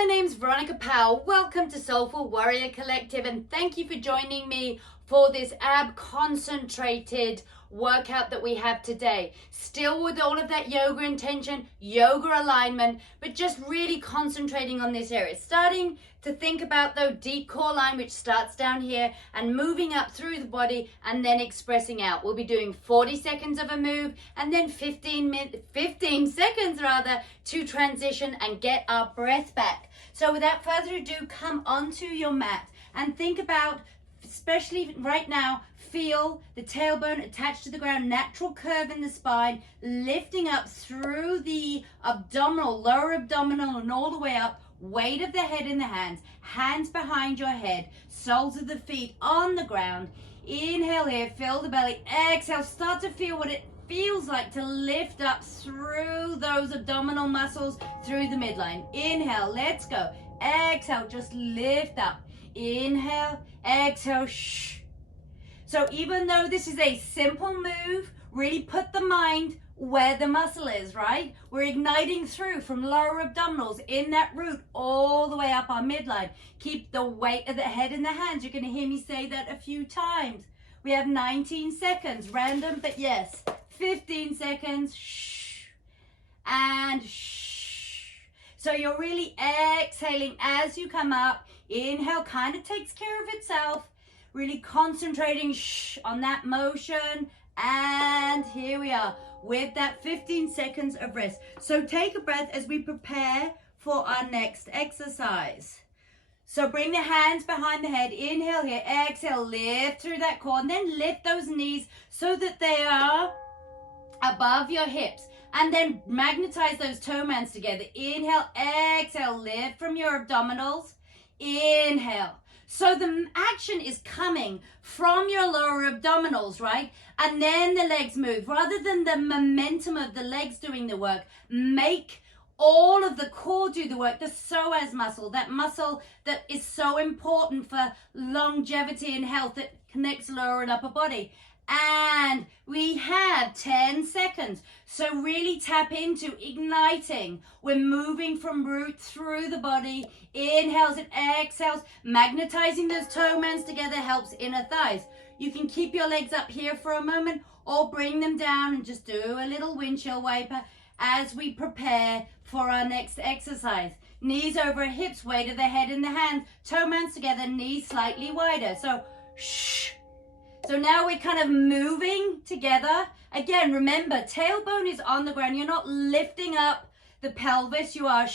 my name's Veronica Powell. Welcome to Soulful Warrior Collective, and thank you for joining me for this ab concentrated workout that we have today. Still with all of that yoga intention, yoga alignment, but just really concentrating on this area. Starting to think about the deep core line, which starts down here and moving up through the body and then expressing out. We'll be doing 40 seconds of a move and then 15 seconds rather to transition and get our breath back. So without further ado, come onto your mat and think about, especially right now, feel the tailbone attached to the ground, natural curve in the spine, lifting up through the abdominal, lower abdominal and all the way up, weight of the head in the hands behind your head, soles of the feet on the ground. Inhale here, fill the belly, exhale, start to feel what it feels like to lift up through those abdominal muscles, through the midline. Inhale, let's go. Exhale, just lift up. Inhale, exhale, shh. So even though this is a simple move, really put the mind where the muscle is, right? We're igniting through from lower abdominals in that root all the way up our midline. Keep the weight of the head in the hands. You're going to hear me say that a few times. We have 19 seconds, random, but yes. 15 seconds, shh, and shh. So you're really exhaling as you come up. Inhale kind of takes care of itself. Really concentrating on that motion. And here we are with that 15 seconds of rest. So take a breath as we prepare for our next exercise. So bring the hands behind the head. Inhale here. Exhale. Lift through that core. And then lift those knees so that they are above your hips. And then magnetize those toe mans together. Inhale. Exhale. Lift from your abdominals. Inhale. So the action is coming from your lower abdominals, right? And then the legs move. Rather than the momentum of the legs doing the work, make all of the core do the work. The psoas muscle, that muscle that is so important for longevity and health, that connects lower and upper body. And we have 10 seconds. So really tap into igniting. We're moving from root through the body. Inhales and exhales. Magnetizing those toe mans together helps inner thighs. You can keep your legs up here for a moment or bring them down and just do a little windshield wiper as we prepare for our next exercise. Knees over hips, weight of the head in the hands, toe mans together, knees slightly wider. So shh. So now we're kind of moving together. Again, remember, tailbone is on the ground. You're not lifting up the pelvis. You are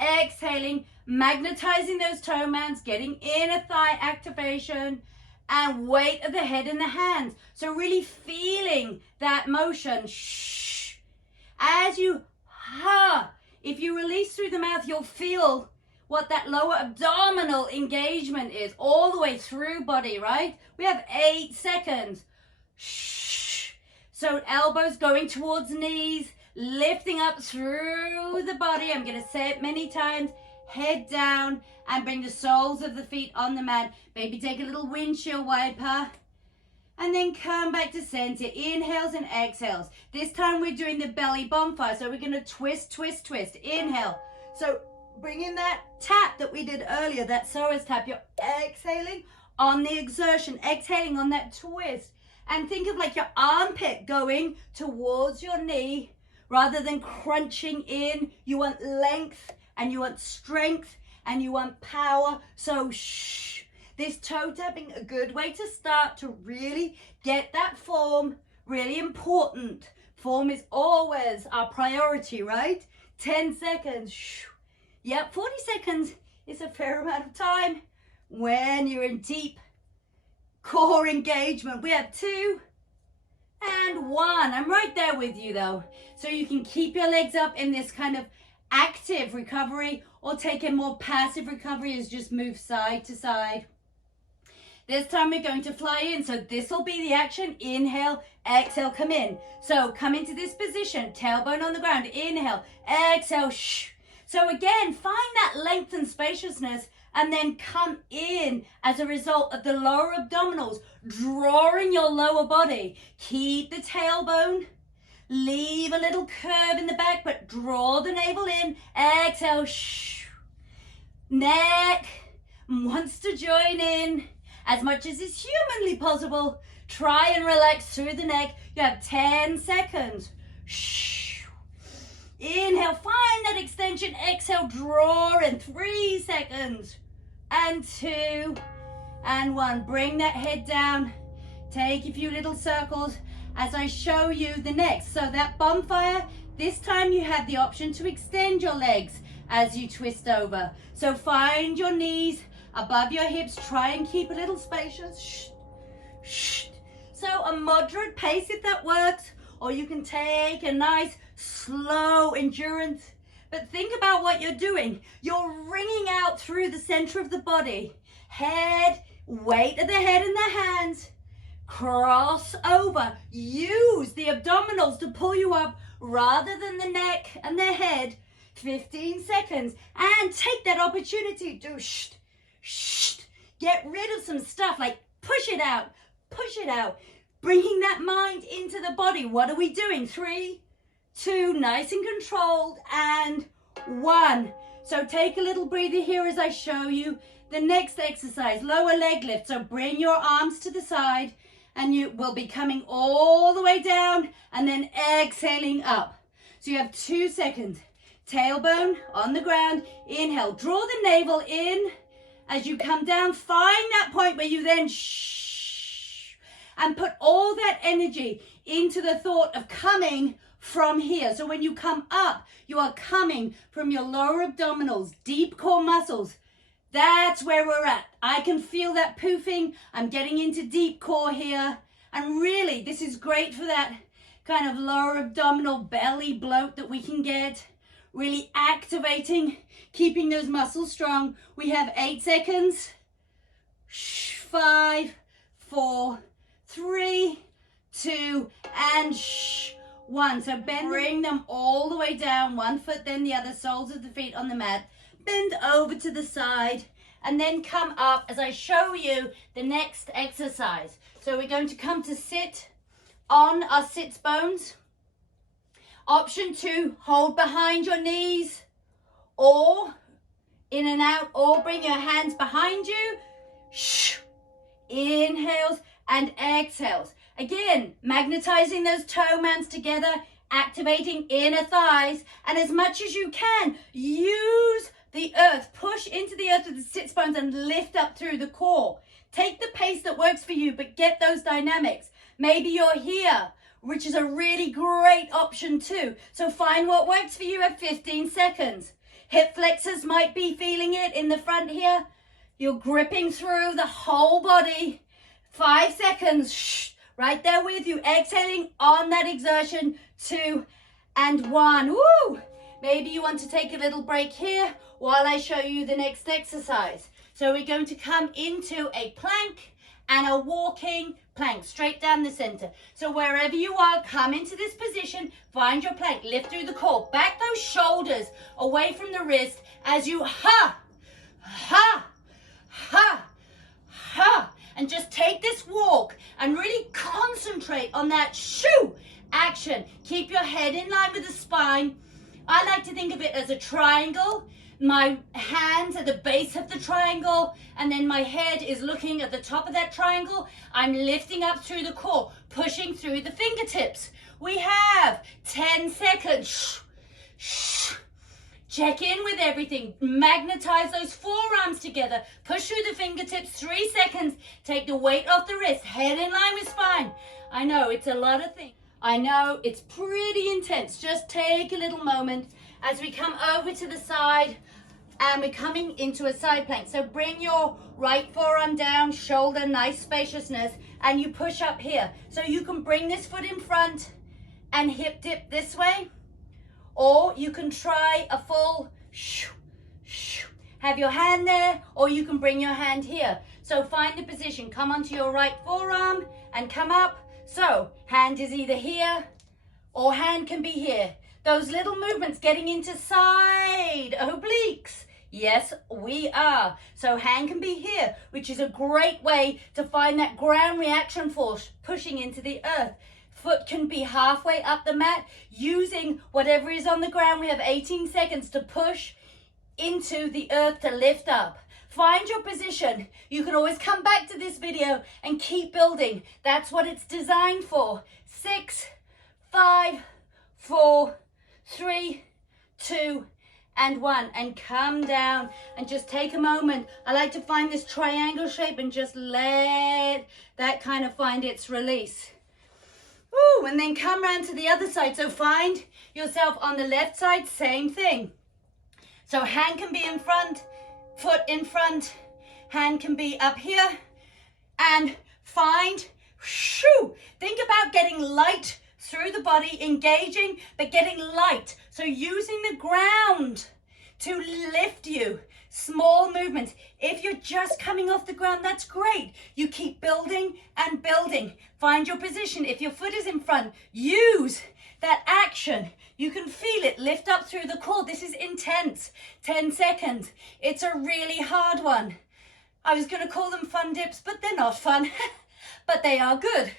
exhaling, magnetizing those toe mans, getting inner thigh activation, and weight of the head in the hands. So really feeling that motion. As you, if you release through the mouth, you'll feel what that lower abdominal engagement is all the way through body, right? We have 8 seconds. Shh. So elbows going towards knees, lifting up through the body. I'm going to say it many times. Head down and bring the soles of the feet on the mat. Maybe take a little windshield wiper. And then come back to center. Inhales and exhales. This time we're doing the belly bonfire. So we're going to twist, twist, twist. Inhale. So bring in that tap that we did earlier, that psoas tap. You're exhaling on the exertion, exhaling on that twist. And think of like your armpit going towards your knee rather than crunching in. You want length and you want strength and you want power. So shh. This toe tapping, a good way to start to really get that form. Really important. Form is always our priority, right? 10 seconds. Shh. Yep, 40 seconds is a fair amount of time when you're in deep core engagement. We have 2 and 1. I'm right there with you though. So you can keep your legs up in this kind of active recovery or take a more passive recovery as just move side to side. This time we're going to fly in. So this will be the action. Inhale, exhale, come in. So come into this position, tailbone on the ground. Inhale, exhale, shh. So again, find that length and spaciousness and then come in as a result of the lower abdominals, drawing your lower body. Keep the tailbone, leave a little curve in the back, but draw the navel in. Exhale, shh. neck wants to join in as much as is humanly possible. Try and relax through the neck. You have 10 seconds. Inhale, find that extension. Exhale, draw in. 3 seconds. And 2 and 1. Bring that head down. Take a few little circles as I show you the next. So that bonfire, this time you have the option to extend your legs as you twist over. So find your knees above your hips. Try and keep a little spacious. So a moderate pace if that works, or you can take a nice slow endurance. But think about what you're doing. You're wringing out through the center of the body. Head, weight of the head in the hands. Cross over. Use the abdominals to pull you up rather than the neck and the head. 15 seconds. And take that opportunity to get rid of some stuff, like push it out. Push it out. Bringing that mind into the body. What are we doing? 3, 2, nice and controlled, and 1. So take a little breather here as I show you the next exercise. Lower leg lift. So bring your arms to the side and you will be coming all the way down and then exhaling up. So you have 2 seconds. Tailbone on the ground. Inhale. Draw the navel in as you come down. Find that point where you then and put all that energy into the thought of coming from here. So when you come up, you are coming from your lower abdominals, deep core muscles. That's where we're at. I can feel that poofing. I'm getting into deep core here. And really, this is great for that kind of lower abdominal belly bloat that we can get. Really activating, keeping those muscles strong. We have 8 seconds. 5, 4, 3, 2, and 1. So bring them all the way down. 1 foot, then the other, soles of the feet on the mat. Bend over to the side and then come up as I show you the next exercise. So we're going to come to sit on our sits bones. Option 2, hold behind your knees or in and out, or bring your hands behind you. Inhales and exhales. Again, magnetizing those toe mans together, activating inner thighs, and as much as you can, use the earth. Push into the earth with the sits bones and lift up through the core. Take the pace that works for you, but get those dynamics. Maybe you're here, which is a really great option too. So find what works for you at 15 seconds. Hip flexors might be feeling it in the front here. You're gripping through the whole body. 5 seconds, right there with you. Exhaling on that exertion. 2 and 1. Woo! Maybe you want to take a little break here while I show you the next exercise. So we're going to come into a plank and a walking plank, straight down the center. So wherever you are, come into this position, find your plank, lift through the core, back those shoulders away from the wrist as you ha, ha, ha, ha. And just take this walk and really concentrate on that shoo action. Keep your head in line with the spine. I like to think of it as a triangle. My hands at the base of the triangle, and then my head is looking at the top of that triangle. I'm lifting up through the core, pushing through the fingertips. We have 10 seconds. Check in with everything. Magnetize those forearms together. Push through the fingertips. 3 seconds. Take the weight off the wrist. Head in line with spine. I know it's a lot of things. I know it's pretty intense. Just take a little moment as we come over to the side and we're coming into a side plank. So bring your right forearm down, shoulder, nice spaciousness, and you push up here. So you can bring this foot in front and hip dip this way, or you can try a full have your hand there, or you can bring your hand here. So find the position, come onto your right forearm and come up. So hand is either here or hand can be here. Those little movements getting into side obliques. Yes, we are. So hand can be here, which is a great way to find that ground reaction force pushing into the earth. Foot can be halfway up the mat using whatever is on the ground. We have 18 seconds to push into the earth to lift up. Find your position. You can always come back to this video and keep building. That's what it's designed for. 6, 5, 4, 3, 2, and 1. And come down and just take a moment. I like to find this triangle shape and just let that kind of find its release. Ooh, and then come around to the other side. So find yourself on the left side, same thing. So hand can be in front, foot in front, hand can be up here, and find, think about getting light through the body, engaging, but getting light. So using the ground to lift you. Small movements. If you're just coming off the ground, that's great. You keep building and building. Find your position. If your foot is in front, use that action. You can feel it lift up through the core. This is intense. 10 seconds. It's a really hard one. I was going to call them fun dips, but they're not fun. But they are good.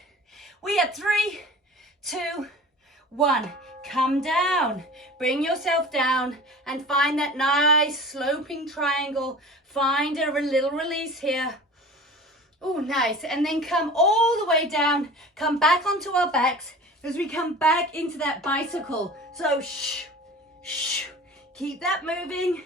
We have 3, 2, 1. Come down. Bring yourself down and find that nice sloping triangle. Find a little release here. Oh, nice. And then come all the way down. Come back onto our backs as we come back into that bicycle. So keep that moving,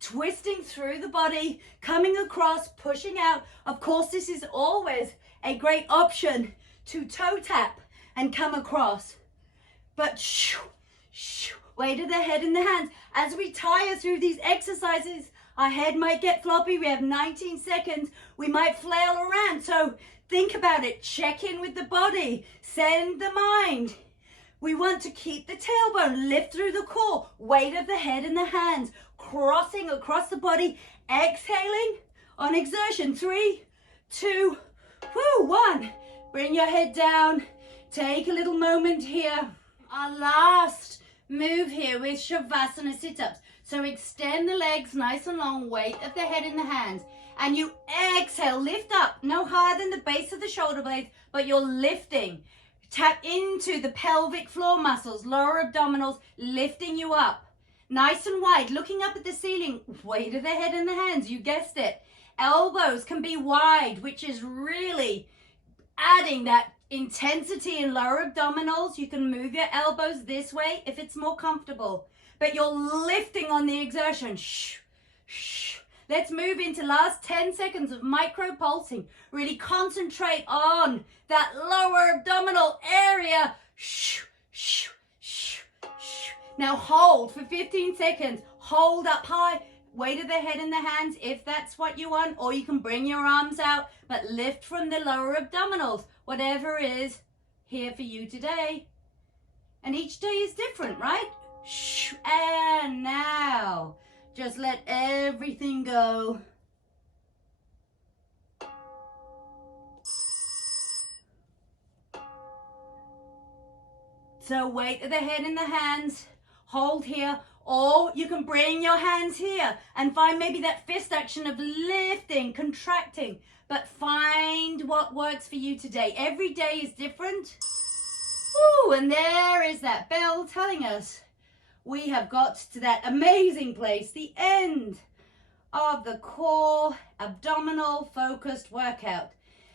twisting through the body, coming across, pushing out. Of course, this is always a great option to toe tap and come across. But weight of the head in the hands. As we tire through these exercises, our head might get floppy. We have 19 seconds. We might flail around. So think about it. Check in with the body. Send the mind. We want to keep the tailbone, lift through the core. Weight of the head in the hands. Crossing across the body. Exhaling on exertion. 3, 2, 1. Bring your head down. Take a little moment here. Our last move here with Shavasana sit-ups. So extend the legs nice and long, weight of the head in the hands. And you exhale, lift up, no higher than the base of the shoulder blades, but you're lifting. Tap into the pelvic floor muscles, lower abdominals, lifting you up. Nice and wide, looking up at the ceiling, weight of the head in the hands, you guessed it. Elbows can be wide, which is really adding that intensity in lower abdominals. You can move your elbows this way if it's more comfortable, but you're lifting on the exertion. Let's move into last 10 seconds of micro pulsing. Really concentrate on that lower abdominal area. Now hold for 15 seconds. Hold up high. Weight of the head in the hands if that's what you want, or you can bring your arms out, but lift from the lower abdominals. Whatever is here for you today. And each day is different, right? And now, just let everything go. So weight of the head in the hands, hold here, or you can bring your hands here and find maybe that fist action of lifting, contracting, but find what works for you today. Every day is different. Ooh, and there is that bell telling us we have got to that amazing place, the end of the core abdominal focused workout.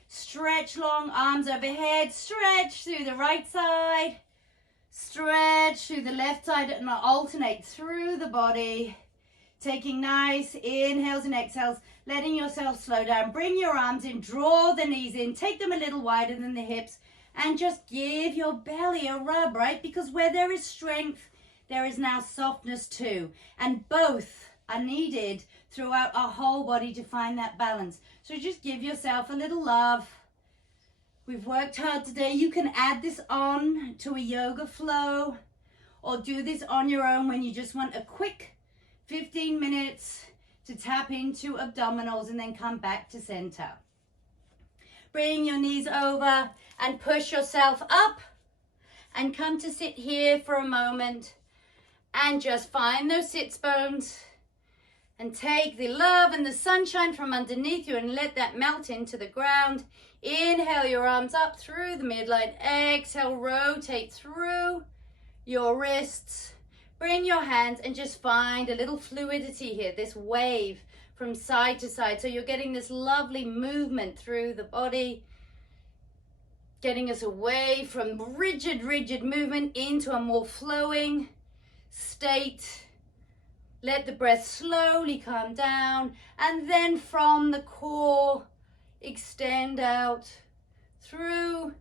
Stretch long, arms overhead, stretch through the right side, stretch through the left side, and alternate through the body. Taking nice inhales and exhales, letting yourself slow down. Bring your arms in, draw the knees in, take them a little wider than the hips, and just give your belly a rub, right? Because where there is strength, there is now softness too. And both are needed throughout our whole body to find that balance. So just give yourself a little love. We've worked hard today. You can add this on to a yoga flow, or do this on your own when you just want a quick 15 minutes to tap into abdominals and then come back to center. Bring your knees over and push yourself up and come to sit here for a moment and just find those sits bones and take the love and the sunshine from underneath you and let that melt into the ground. Inhale your arms up through the midline. Exhale, rotate through your wrists. Bring your hands and just find a little fluidity here, this wave from side to side. So you're getting this lovely movement through the body, getting us away from rigid movement into a more flowing state. Let the breath slowly calm down, and then from the core, extend out through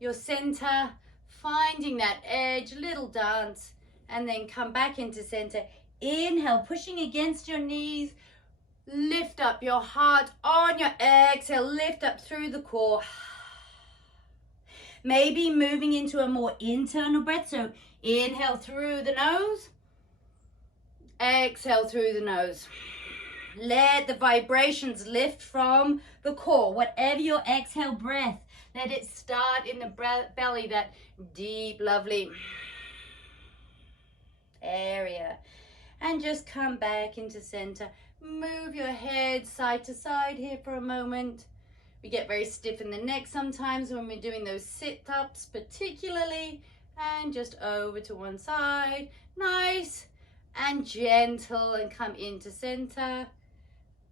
your center, finding that edge, little dance, and then come back into center. Inhale, pushing against your knees, lift up your heart. On your exhale, lift up through the core. Maybe moving into a more internal breath, so inhale through the nose, exhale through the nose. Let the vibrations lift from the core. Whatever your exhale breath, let it start in the belly, that deep, lovely area. And just come back into center. Move your head side to side here for a moment. We get very stiff in the neck sometimes when we're doing those sit-ups particularly. And just over to one side. Nice and gentle, and come into center.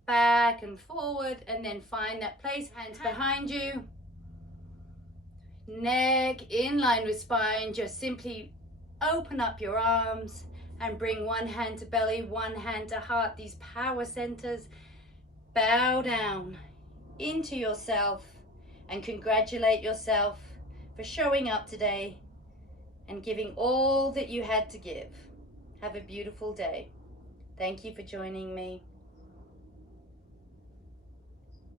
Back and forward, and then find that place. Hands behind you. Neck in line with spine. Just simply open up your arms and bring one hand to belly, one hand to heart. These power centers. Bow down into yourself and congratulate yourself for showing up today and giving all that you had to give. Have a beautiful day. Thank you for joining me.